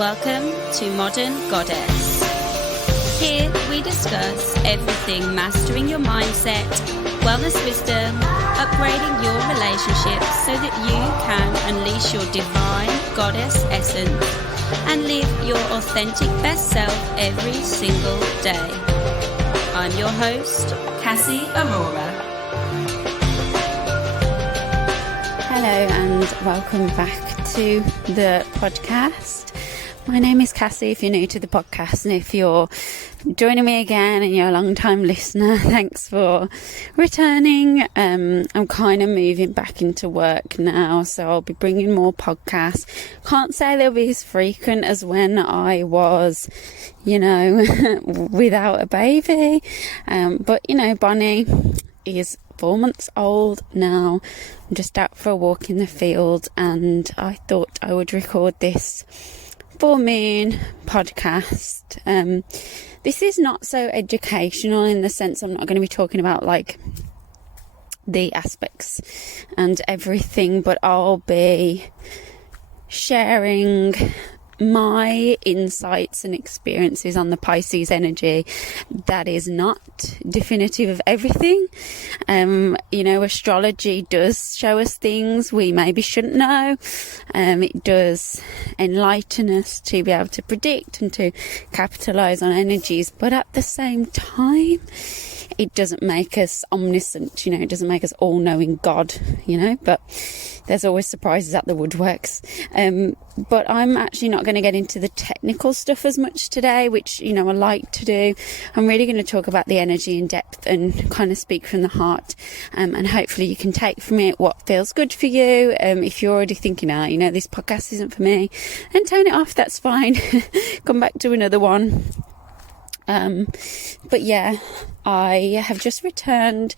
Welcome to Modern Goddess. Here we discuss everything mastering your mindset, wellness wisdom, upgrading your relationships so that you can unleash your divine goddess essence and live your authentic best self every single day. I'm your host, Cassie Aurora. Hello and welcome back to the podcast. My name is Cassie if you're new to the podcast, and if you're joining me again and you're a long time listener, thanks for returning. I'm kind of moving back into work now, so I'll be bringing more podcasts. Can't say they'll be as frequent as when I was, without a baby. But Bonnie is 4 months old now. I'm just out for a walk in the field, and I thought I would record this full moon podcast. This is not so educational in the sense I'm not going to be talking about like the aspects and everything, but I'll be sharing my insights and experiences on the Pisces energy. That is not definitive of everything. Astrology does show us things we maybe shouldn't know. It does enlighten us to be able to predict and to capitalize on energies, but at the same time, it doesn't make us omniscient, it doesn't make us all-knowing God, but there's always surprises at the woodworks. But I'm actually not going to get into the technical stuff as much today, which, I like to do. I'm really going to talk about the energy in depth and kind of speak from the heart. And hopefully you can take from it what feels good for you. If you're already thinking, this podcast isn't for me, then turn it off. That's fine. Come back to another one. But yeah, I have just returned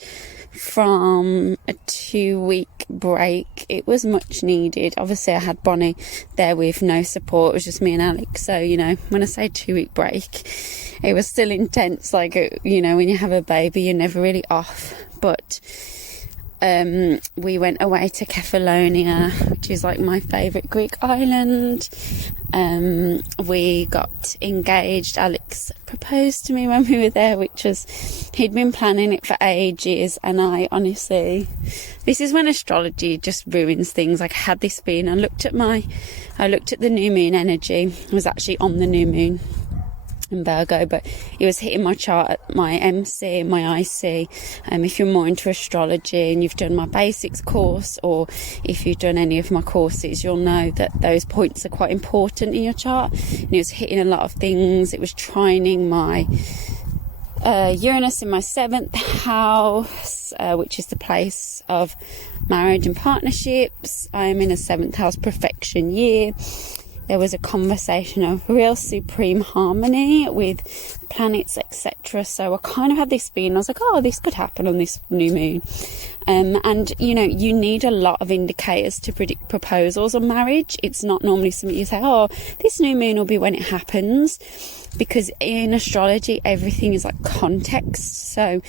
from a 2-week break. It was much needed. Obviously I had Bonnie there with no support. It was just me and Alex. So, when I say 2-week break, it was still intense. Like, when you have a baby, you're never really off. But we went away to Kefalonia, which is like my favourite Greek island. We got engaged. Alex proposed to me when we were there, he'd been planning it for ages. And I honestly, this is when astrology just ruins things. Like, I had this being, I looked at the new moon energy. I was actually on the new moon in Virgo, but it was hitting my chart at my MC and my IC. If you're more into astrology and you've done my basics course, or if you've done any of my courses, you'll know that those points are quite important in your chart. And it was hitting a lot of things. It was trining my Uranus in my 7th house, which is the place of marriage and partnerships. I'm in a 7th house perfection year. There was a conversation of real supreme harmony with planets, etc. So I kind of had this feeling, I was like, this could happen on this new moon. And you need a lot of indicators to predict proposals on marriage. It's not normally something you say, this new moon will be when it happens, because in astrology, everything is like context. So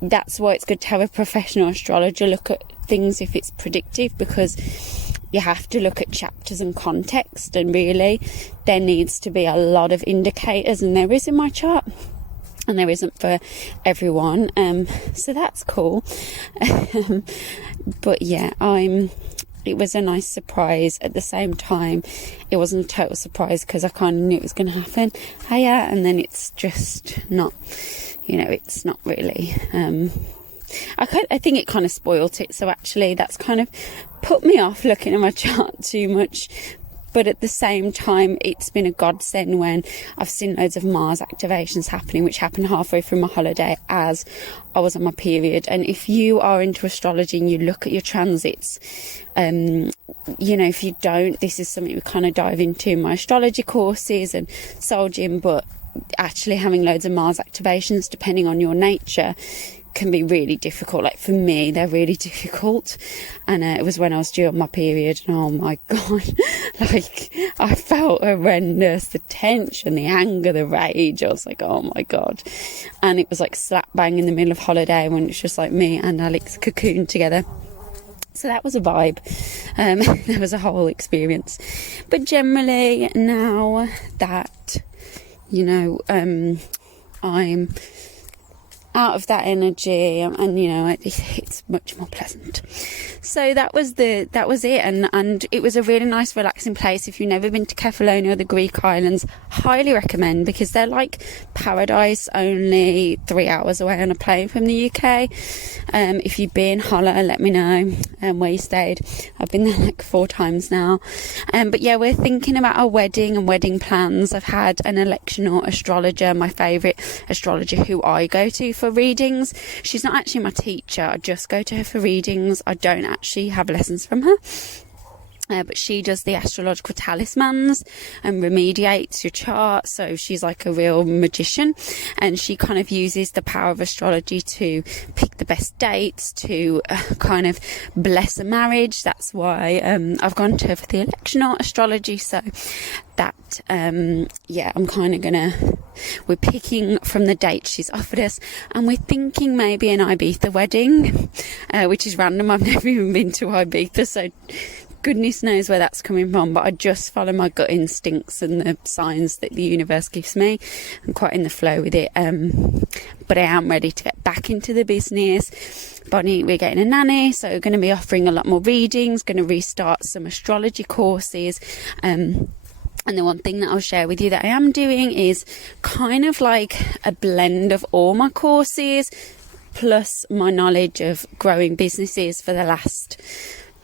that's why it's good to have a professional astrologer look at things if it's predictive, because you have to look at chapters and context, and really there needs to be a lot of indicators, and there is in my chart, and there isn't for everyone. So that's cool. But yeah, it was a nice surprise. At the same time, it wasn't a total surprise because I kind of knew it was going to happen. And then it's just not, it's not really. I think it kind of spoilt it. So actually that's kind of put me off looking at my chart too much. But at the same time, it's been a godsend when I've seen loads of Mars activations happening, which happened halfway through my holiday as I was on my period. And if you are into astrology and you look at your transits, if you don't, this is something we kind of dive into in my astrology courses and Soul Gym, but actually having loads of Mars activations, depending on your nature, can be really difficult. Like for me, they're really difficult. And it was when I was due on my period, and oh my god, like I felt horrendous, the tension, the anger, the rage. I was like, oh my god. And it was like slap bang in the middle of holiday when it's just like me and Alex cocooned together. So that was a vibe. There was a whole experience. But generally, now that, I'm out of that energy, and it's much more pleasant. So that was it, and it was a really nice, relaxing place. If you've never been to Kefalonia or the Greek islands, highly recommend, because they're like paradise, only 3 hours away on a plane from the UK. If you've been, holler, let me know where you stayed. I've been there like 4 times now. But yeah, we're thinking about our wedding and wedding plans. I've had an electional astrologer, my favourite astrologer, who I go to for readings. She's not actually my teacher. I just go to her for readings. I don't actually have lessons from her. But she does the astrological talismans and remediates your chart. So she's like a real magician, and she kind of uses the power of astrology to pick the best dates, to kind of bless a marriage. That's why I've gone to her for the electional astrology. So that I'm kind of we're picking from the dates she's offered us, and we're thinking maybe an Ibiza wedding, which is random. I've never even been to Ibiza, so goodness knows where that's coming from, but I just follow my gut instincts and the signs that the universe gives me. I'm quite in the flow with it, but I am ready to get back into the business. Bonnie, we're getting a nanny, so we're going to be offering a lot more readings, going to restart some astrology courses, and the one thing that I'll share with you that I am doing is kind of like a blend of all my courses plus my knowledge of growing businesses for the last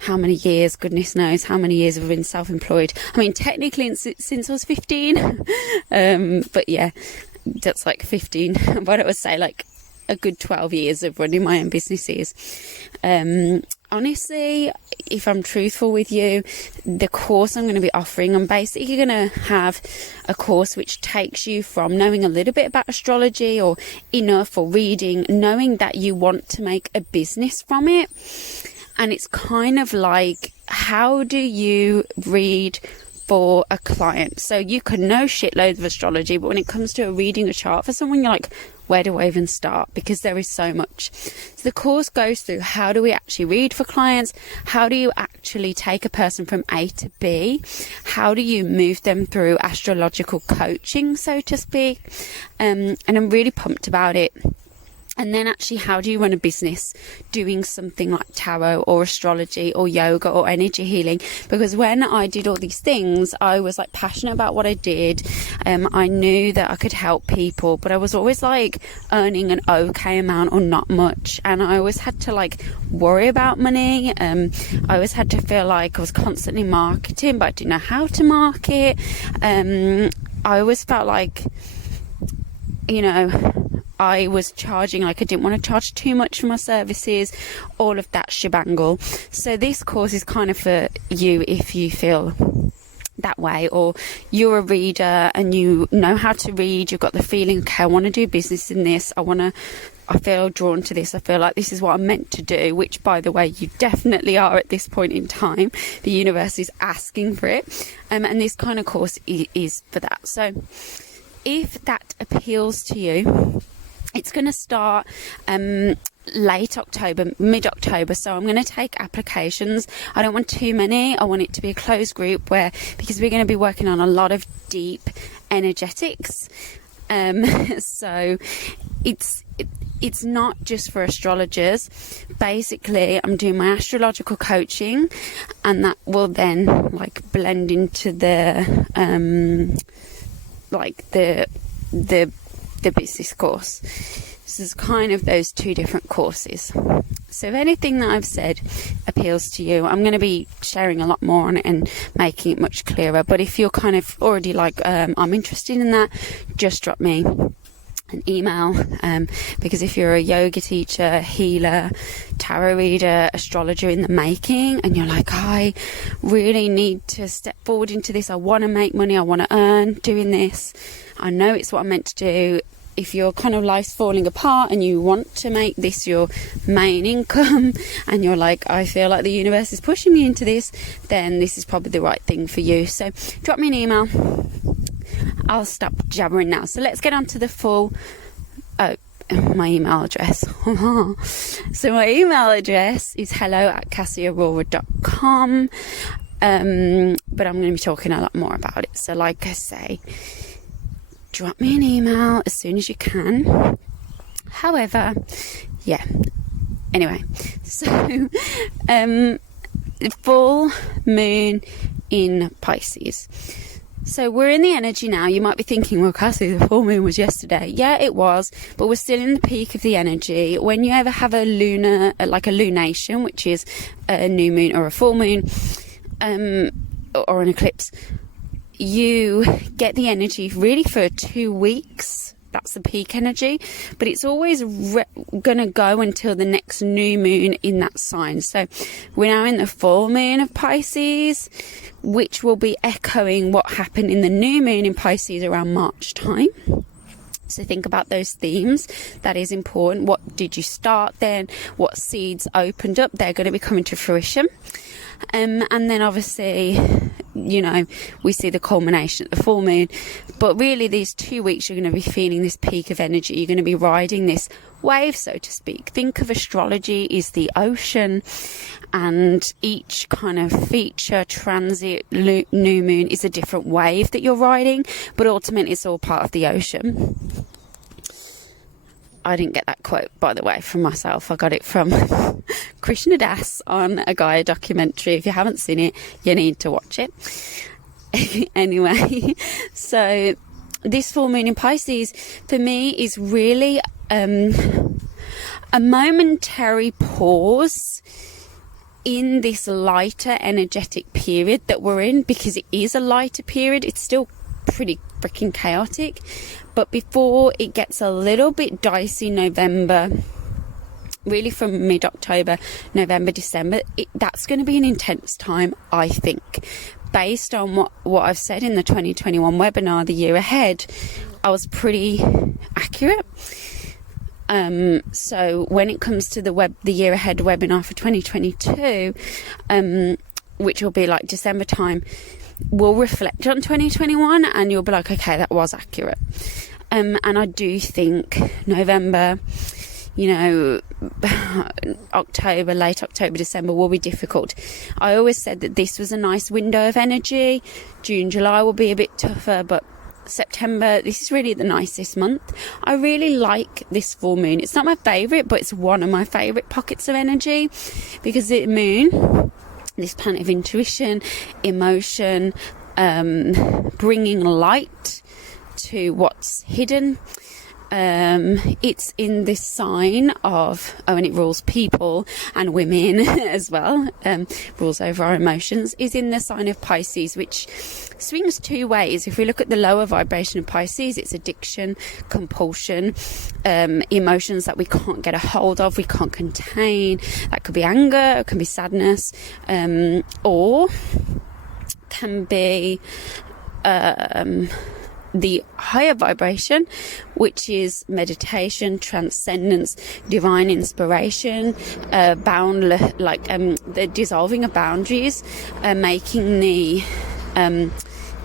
how many years, goodness knows how many years I've been self-employed. I mean, technically since I was 15, but yeah, that's like 15, but I would say like a good 12 years of running my own businesses. Honestly, if I'm truthful with you, the course I'm going to be offering, I'm basically going to have a course which takes you from knowing a little bit about astrology or enough for reading, knowing that you want to make a business from it. And it's kind of like, how do you read for a client? So you could know shitloads of astrology, but when it comes to reading a chart for someone, you're like, where do I even start? Because there is so much. So the course goes through, how do we actually read for clients? How do you actually take a person from A to B? How do you move them through astrological coaching, so to speak? And I'm really pumped about it. And then actually, how do you run a business doing something like tarot or astrology or yoga or energy healing? Because when I did all these things, I was like passionate about what I did. I knew that I could help people, but I was always like earning an okay amount or not much. And I always had to like worry about money. I always had to feel like I was constantly marketing, but I didn't know how to market. I always felt like, I was charging, like I didn't want to charge too much for my services, all of that shebangle. So this course is kind of for you if you feel that way, or you're a reader and you know how to read, you've got the feeling, okay, I want to do business in this, I feel drawn to this, I feel like this is what I'm meant to do, which by the way, you definitely are at this point in time. The universe is asking for it, and this kind of course is for that. So if that appeals to you, it's going to start late October, mid-October. So I'm going to take applications. I don't want too many. I want it to be a closed group because we're going to be working on a lot of deep energetics. So it's not just for astrologers. Basically, I'm doing my astrological coaching, and that will then like blend into the business course. So there's kind of those two different courses. So if anything that I've said appeals to you, I'm going to be sharing a lot more on it and making it much clearer. But if you're kind of already like, I'm interested in that, just drop me an email, because if you're a yoga teacher, healer, tarot reader, astrologer in the making, and you're like, I really need to step forward into this, I want to make money, I want to earn doing this, I know it's what I'm meant to do. If your kind of life's falling apart and you want to make this your main income, and you're like, I feel like the universe is pushing me into this, then this is probably the right thing for you. So drop me an email. I'll stop jabbering now. So let's get on to the full my email address. So my email address is hello@cassieaurora.com. But I'm going to be talking a lot more about it. So like I say, drop me an email as soon as you can. However, yeah. Anyway, so full moon in Pisces. So we're in the energy now. You might be thinking, well, Cassie, the full moon was yesterday. Yeah, it was, but we're still in the peak of the energy. When you ever have a lunar, like a lunation, which is a new moon or a full moon, or an eclipse, you get the energy really for 2 weeks. That's the peak energy, but it's always going to go until the next new moon in that sign. So we're now in the full moon of Pisces, which will be echoing what happened in the new moon in Pisces around March time. So think about those themes. That is important. What did you start then? What seeds opened up? They're going to be coming to fruition. And then obviously, you know, we see the culmination at the full moon. But really these 2 weeks, you're going to be feeling this peak of energy. You're going to be riding this wave, so to speak. Think of astrology is the ocean, and each kind of feature, transit, new moon is a different wave that you're riding. But ultimately, it's all part of the ocean. I didn't get that quote, by the way, from myself. I got it from Krishna Das on a Gaia documentary. If you haven't seen it, you need to watch it. Anyway, so this full moon in Pisces, for me, is really a momentary pause in this lighter energetic period that we're in, because it is a lighter period. It's still pretty freaking chaotic, but before it gets a little bit dicey, November, really from mid-October, November, December, that's going to be an intense time, I think. Based on what I've said in the 2021 webinar, the year ahead, I was pretty accurate. So when it comes to the year ahead webinar for 2022, which will be like December time, we'll reflect on 2021 and you'll be like, okay, that was accurate. And I do think November, you know, October, late October, December will be difficult. I always said that this was a nice window of energy. June, July will be a bit tougher, but September, this is really the nicest month. I really like this full moon. It's not my favourite, but it's one of my favourite pockets of energy, because the moon, this planet of intuition, emotion, bringing light to what's hidden. It's in this sign of, and it rules people and women as well, rules over our emotions, is in the sign of Pisces, which swings 2 ways. If we look at the lower vibration of Pisces, it's addiction, compulsion, emotions that we can't get a hold of, we can't contain. That could be anger, it can be sadness, or can be the higher vibration, which is meditation, transcendence, divine inspiration, the dissolving of boundaries, making the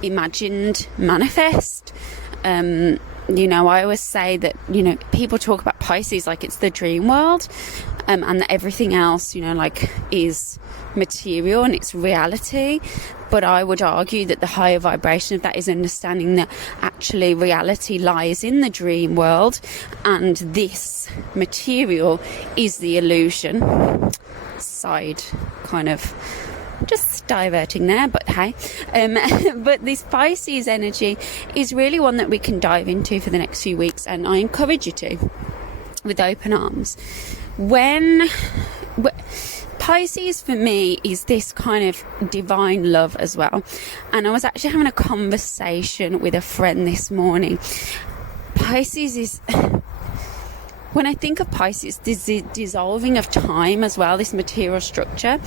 imagined manifest. You know, I always say that, you know, people talk about Pisces like it's the dream world, and that everything else, you know, like is material and it's reality. But I would argue that the higher vibration of that is understanding that actually reality lies in the dream world, and this material is the illusion. Side kind of just diverting there, but hey. But this Pisces energy is really one that we can dive into for the next few weeks, and I encourage you to, with open arms. Pisces for me is this kind of divine love as well. And I was actually having a conversation with a friend this morning. Pisces is, when I think of Pisces, this dissolving of time as well, this material structure.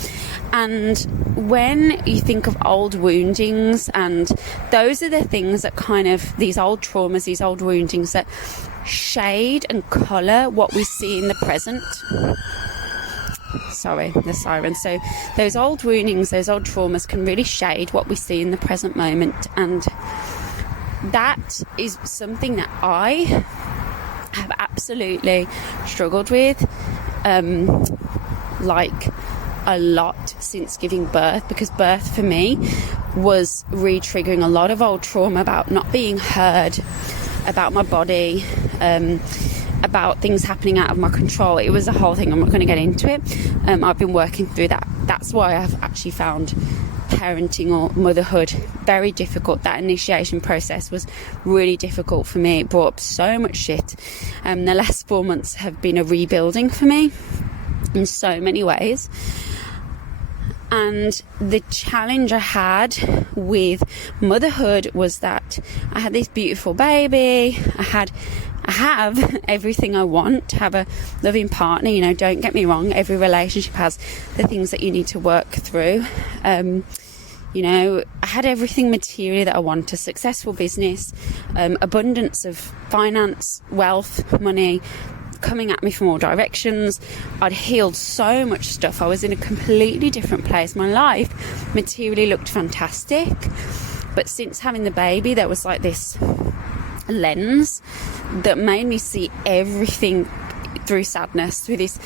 And when you think of old woundings, and those are the things that kind of, these old traumas, these old woundings that shade and colour what we see in the present. Sorry, the siren. So those old woundings, those old traumas can really shade what we see in the present moment. And that is something that I have absolutely struggled with, like a lot since giving birth, because birth for me was re-triggering a lot of old trauma about not being heard, about my body, about things happening out of my control. It was a whole thing. I'm not going to get into it. I've been working through that. That's why I've actually found parenting or motherhood very difficult. That initiation process was really difficult for me. It brought up so much shit. The last 4 months have been a rebuilding for me in so many ways. And the challenge I had with motherhood was that I had this beautiful baby. I have everything I want to have a loving partner. You know, don't get me wrong, every relationship has the things that you need to work through. You know, I had everything materially that I want: a successful business, abundance of finance, wealth, money coming at me from all directions. I'd healed so much stuff. I was in a completely different place. My life materially looked fantastic, but since having the baby, there was like this lens that made me see everything through sadness, through this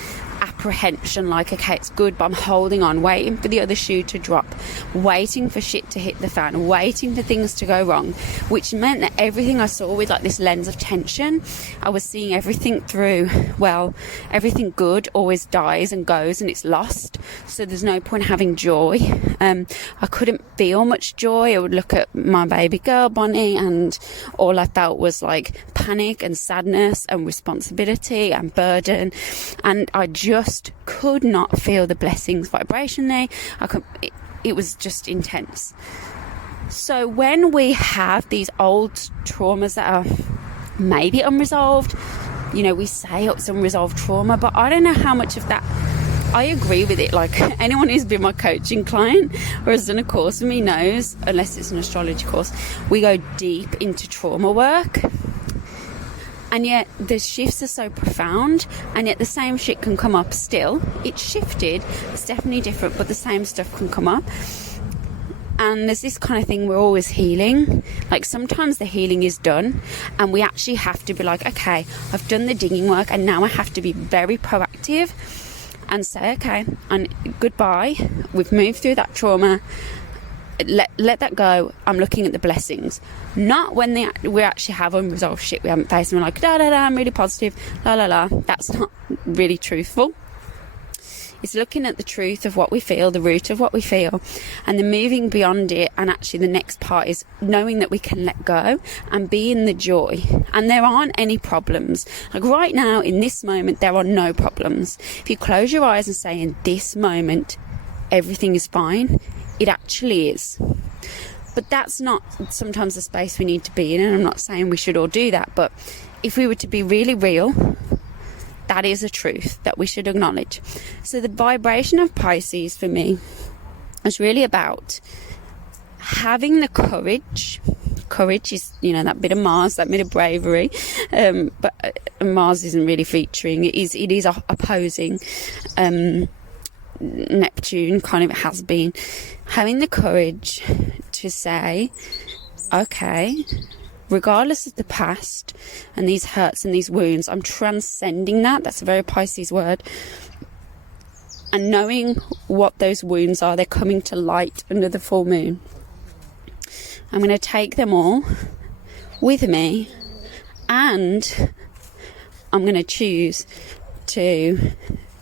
apprehension, like, okay, it's good, but I'm holding on, waiting for the other shoe to drop, waiting for shit to hit the fan, waiting for things to go wrong, which meant that everything I saw with like this lens of tension, I was seeing everything through, well, everything good always dies and goes and it's lost, so there's no point having joy. I couldn't feel much joy. I would look at my baby girl Bonnie and all I felt was like panic and sadness and responsibility and burden, and I just could not feel the blessings vibrationally. It was just intense. So when we have these old traumas that are maybe unresolved, you know, we say it's unresolved trauma, but I don't know how much of that I agree with it. Like, anyone who's been my coaching client or has done a course with me knows, unless it's an astrology course, we go deep into trauma work. And yet the shifts are so profound, and yet the same shit can come up still. It's shifted, it's definitely different, but the same stuff can come up. And there's this kind of thing, we're always healing. Like, sometimes the healing is done and we actually have to be like, okay, I've done the digging work and now I have to be very proactive and say, okay, and goodbye, we've moved through that trauma. Let that go. I'm looking at the blessings, not when we actually have unresolved shit we haven't faced and we're like, da da da, I'm really positive, la la la. That's not really truthful. It's looking at the truth of what we feel, the root of what we feel, and then moving beyond it. And actually the next part is knowing that we can let go and be in the joy, and there aren't any problems. Like, right now in this moment there are no problems. If you close your eyes and say, in this moment everything is fine, it actually is. But that's not sometimes the space we need to be in, and I'm not saying we should all do that, but if we were to be really real, that is a truth that we should acknowledge. So the vibration of Pisces for me is really about having the courage. Courage is, you know, that bit of Mars, that bit of bravery, but Mars isn't really featuring. It is opposing Neptune, kind of has been. Having the courage to say, okay, regardless of the past and these hurts and these wounds, I'm transcending that. That's a very Pisces word. And knowing what those wounds are, they're coming to light under the full moon. I'm going to take them all with me, and I'm going to choose to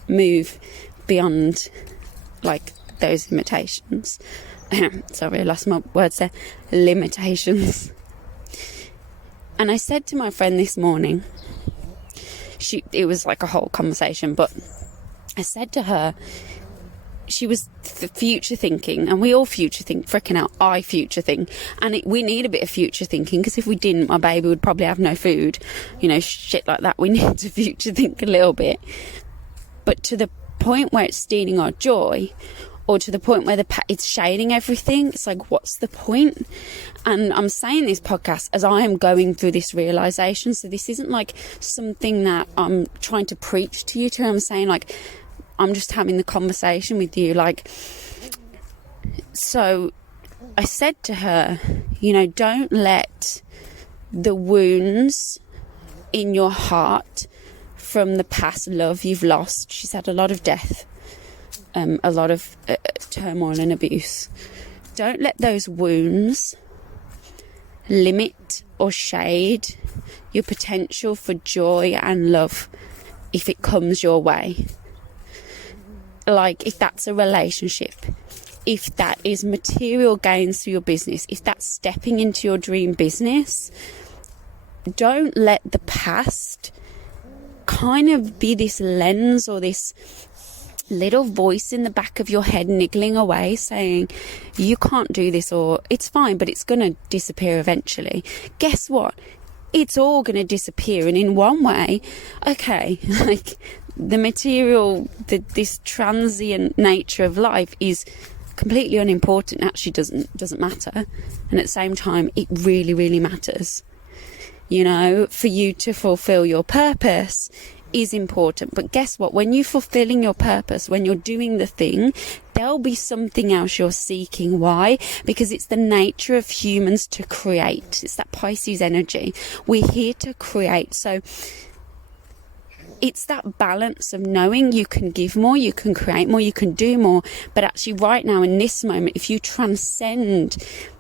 move beyond, like, those limitations. Sorry, I lost my words there. Limitations. And I said to my friend this morning, it was like a whole conversation, but I said to her, she was future thinking, and we all future think, freaking out, I future think, and we need a bit of future thinking, because if we didn't, my baby would probably have no food, you know, shit like that. We need to future think a little bit, but to the point where it's stealing our joy, or to the point where it's shading everything, it's like, what's the point? And I'm saying this podcast as I am going through this realization, so this isn't like something that I'm trying to preach to you. I'm saying, like, I'm just having the conversation with you. Like, so I said to her, you know, don't let the wounds in your heart from the past love you've lost. She's had a lot of death, a lot of turmoil and abuse. Don't let those wounds limit or shade your potential for joy and love if it comes your way. Like, if that's a relationship, if that is material gains for your business, if that's stepping into your dream business, don't let the past kind of be this lens or this little voice in the back of your head niggling away saying, you can't do this, or it's fine, but it's going to disappear eventually. Guess what? It's all going to disappear. And in one way, okay, like the material, this transient nature of life is completely unimportant, actually doesn't matter. And at the same time, it really, really matters. You know, for you to fulfill your purpose is important. But guess what? When you're fulfilling your purpose, when you're doing the thing, there'll be something else you're seeking. Why? Because it's the nature of humans to create. It's that Pisces energy. We're here to create. So it's that balance of knowing you can give more, you can create more, you can do more. But actually right now in this moment, if you transcend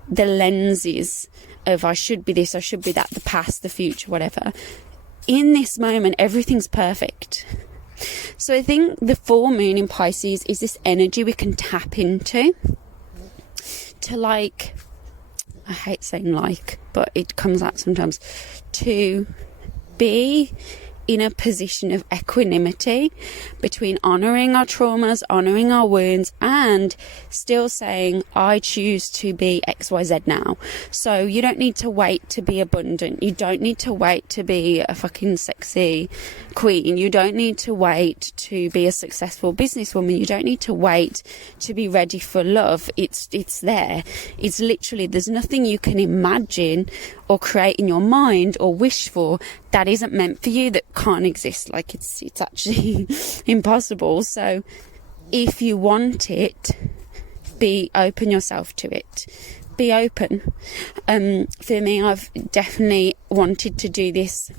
the lenses of I should be this, I should be that, the past, the future, whatever, in this moment, everything's perfect. So I think the full moon in Pisces is this energy we can tap into to, like, I hate saying like, but it comes out sometimes, to be in a position of equanimity between honouring our traumas, honouring our wounds, and still saying, I choose to be XYZ now. So you don't need to wait to be abundant. You don't need to wait to be a fucking sexy queen. You don't need to wait to be a successful businesswoman. You don't need to wait to be ready for love. It's there. It's literally, there's nothing you can imagine or create in your mind or wish for that isn't meant for you, that can't exist. Like, it's actually impossible. So if you want it, open yourself to it. Be open. For me, I've definitely wanted to do this,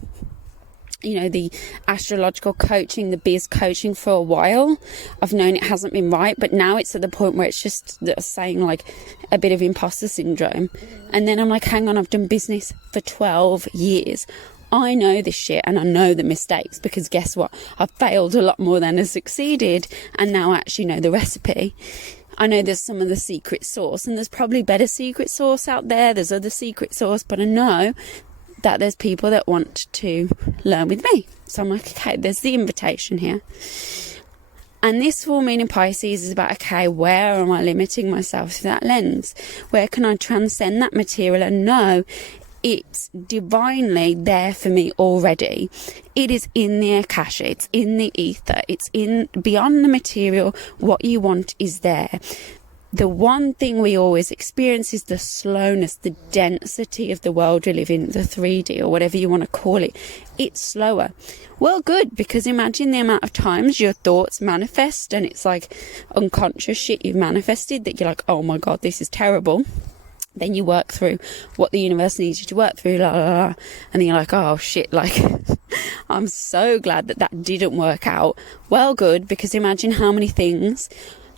you know, the astrological coaching, the biz coaching, for a while. I've known it hasn't been right, but now it's at the point where it's just saying like a bit of imposter syndrome. And then I'm like, hang on, I've done business for 12 years. I know this shit, and I know the mistakes, because guess what? I've failed a lot more than I've succeeded, and now I actually know the recipe. I know there's some of the secret sauce, and there's probably better secret sauce out there. There's other secret sauce, but I know that there's people that want to learn with me. So I'm like, okay, there's the invitation here. And this full moon in Pisces is about, okay, where am I limiting myself through that lens? Where can I transcend that material and know it's divinely there for me already? It is in the Akasha, it's in the ether, it's in beyond the material. What you want is there. The one thing we always experience is the slowness, the density of the world we live in, the 3D or whatever you want to call it. It's slower. Well, good, because imagine the amount of times your thoughts manifest and it's like unconscious shit you've manifested that you're like, oh my God, this is terrible. Then you work through what the universe needs you to work through, la, la, la, and then you're like, oh shit, like, I'm so glad that didn't work out. Well, good, because imagine how many things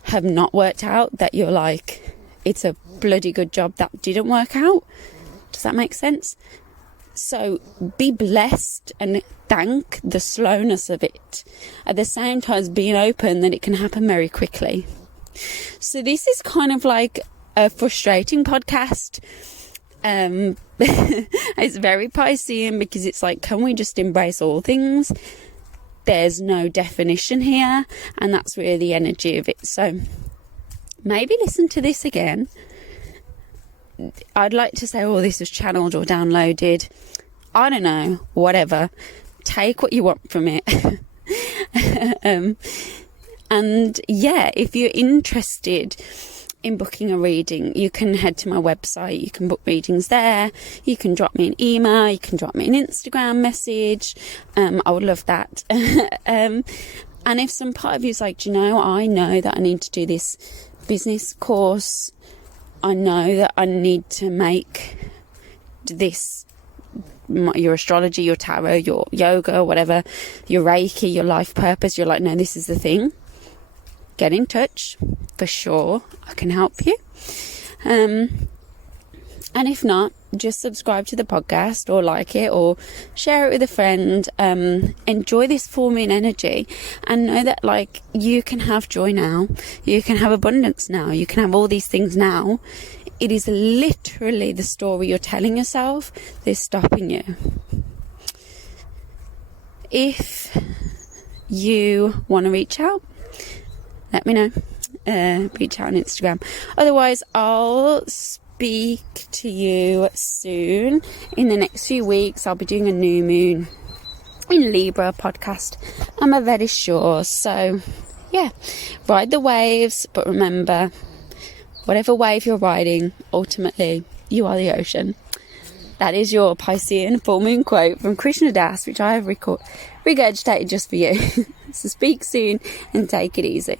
have not worked out that you're like, it's a bloody good job that didn't work out. Does that make sense? So be blessed and thank the slowness of it, at the same time as being open that it can happen very quickly. So this is kind of like a frustrating podcast. It's very Piscean, because it's like, can we just embrace all things? There's no definition here, and that's really the energy of it. So maybe listen to this again. I'd like to say, oh, this was channeled or downloaded. I don't know, whatever. Take what you want from it. And yeah, if you're interested in booking a reading, you can head to my website. You can book readings there. You can drop me an email. You can drop me an Instagram message. I would love that. And if some part of you is like, do you know, I know that I need to do this business course. I know that I need to make this your astrology, your tarot, your yoga, whatever, your Reiki, your life purpose, you're like, no, this is the thing, get in touch for sure. I can help you. And if not, just subscribe to the podcast or like it or share it with a friend. Enjoy this full moon energy and know that like you can have joy now. You can have abundance now. You can have all these things now. It is literally the story you're telling yourself that's stopping you. If you want to reach out, let me know. Reach out on Instagram. Otherwise, I'll speak to you soon. In the next few weeks, I'll be doing a new moon in Libra podcast. I'm very sure. So, yeah, ride the waves. But remember, whatever wave you're riding, ultimately, you are the ocean. That is your Piscean full moon quote from Krishna Das, which I have regurgitated just for you. So speak soon and take it easy.